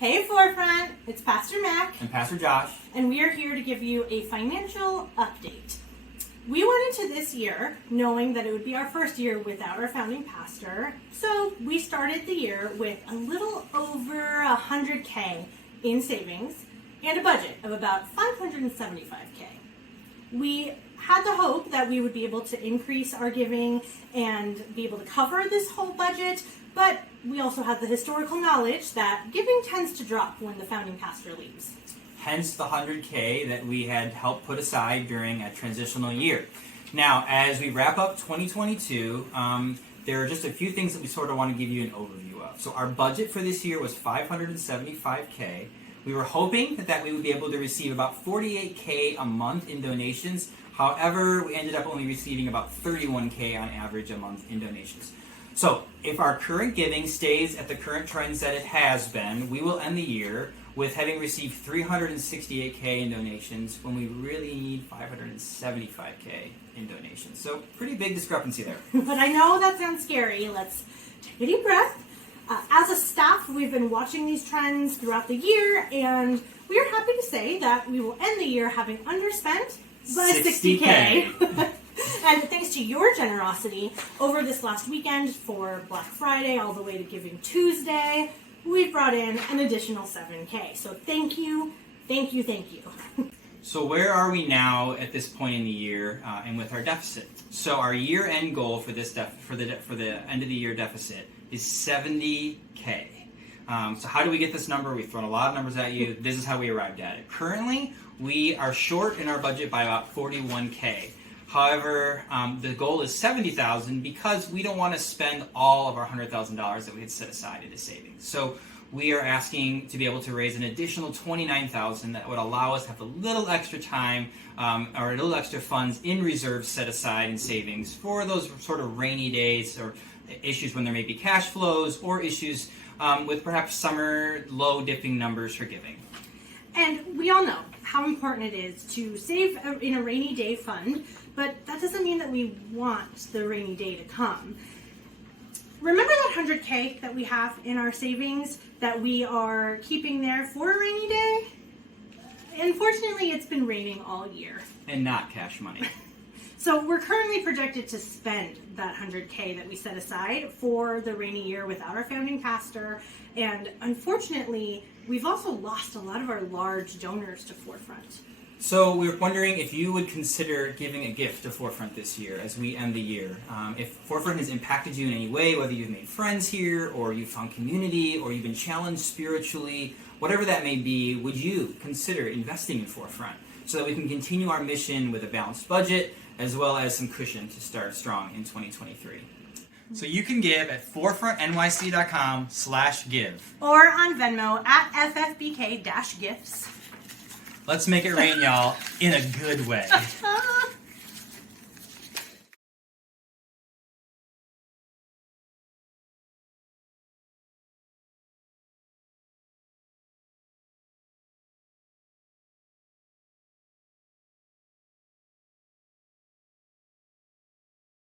Hey Forefront, it's Pastor Mac And Pastor Josh. and we are here to give you a financial update. We went into this year knowing that it would be our first year without our founding pastor, so we started the year with a little over $100K in savings and a budget of about $575K. We had the hope that we would be able to increase our giving and be able to cover this whole budget, but we also had the historical knowledge that giving tends to drop when the founding pastor leaves. Hence the 100K that we had helped put aside during a transitional year. Now, as we wrap up 2022, there are just a few things that we sort of want to give you an overview of. So our budget for this year was $575K. We were hoping that we would be able to receive about $48K a month in donations. However, we ended up only receiving about $31K on average a month in donations. So if our current giving stays at the current trends that it has been, we will end the year with having received $368K in donations when we really need $575K in donations. So pretty big discrepancy there. But I know that sounds scary. Let's take a deep breath. As a staff, we've been watching these trends throughout the year, and we are happy to say that we will end the year having underspent by 60K. And thanks to your generosity over this last weekend for Black Friday all the way to Giving Tuesday, we've brought in an additional 7K. So thank you, thank you, thank you. So where are we now at this point in the year and with our deficit? So our year-end goal for this for the end of the year deficit is 70K. So how do we get this number? We've thrown a lot of numbers at you. This is how we arrived at it. Currently, we are short in our budget by about 41K. However, the goal is $70,000 because we don't want to spend all of our $100,000 that we had set aside into savings. So we are asking to be able to raise an additional $29,000 that would allow us to have a little extra time or a little extra funds in reserves set aside in savings for those sort of rainy days or issues when there may be cash flows or issues with perhaps summer low dipping numbers for giving. And we all know how important it is to save in a rainy day fund, but that doesn't mean that we want the rainy day to come. Remember that 100K that we have in our savings that we are keeping there for a rainy day? Unfortunately, it's been raining all year. And not cash money. So we're currently projected to spend that 100K that we set aside for the rainy year without our founding pastor. And unfortunately, we've also lost a lot of our large donors to Forefront. So we were wondering if you would consider giving a gift to Forefront this year as we end the year. If Forefront has impacted you in any way, whether you've made friends here, or you've found community, or you've been challenged spiritually, whatever that may be, would you consider investing in Forefront so that we can continue our mission with a balanced budget as well as some cushion to start strong in 2023? So you can give at forefrontnyc.com/give. Or on Venmo at FFBK-gifts. Let's make it rain, y'all, in a good way.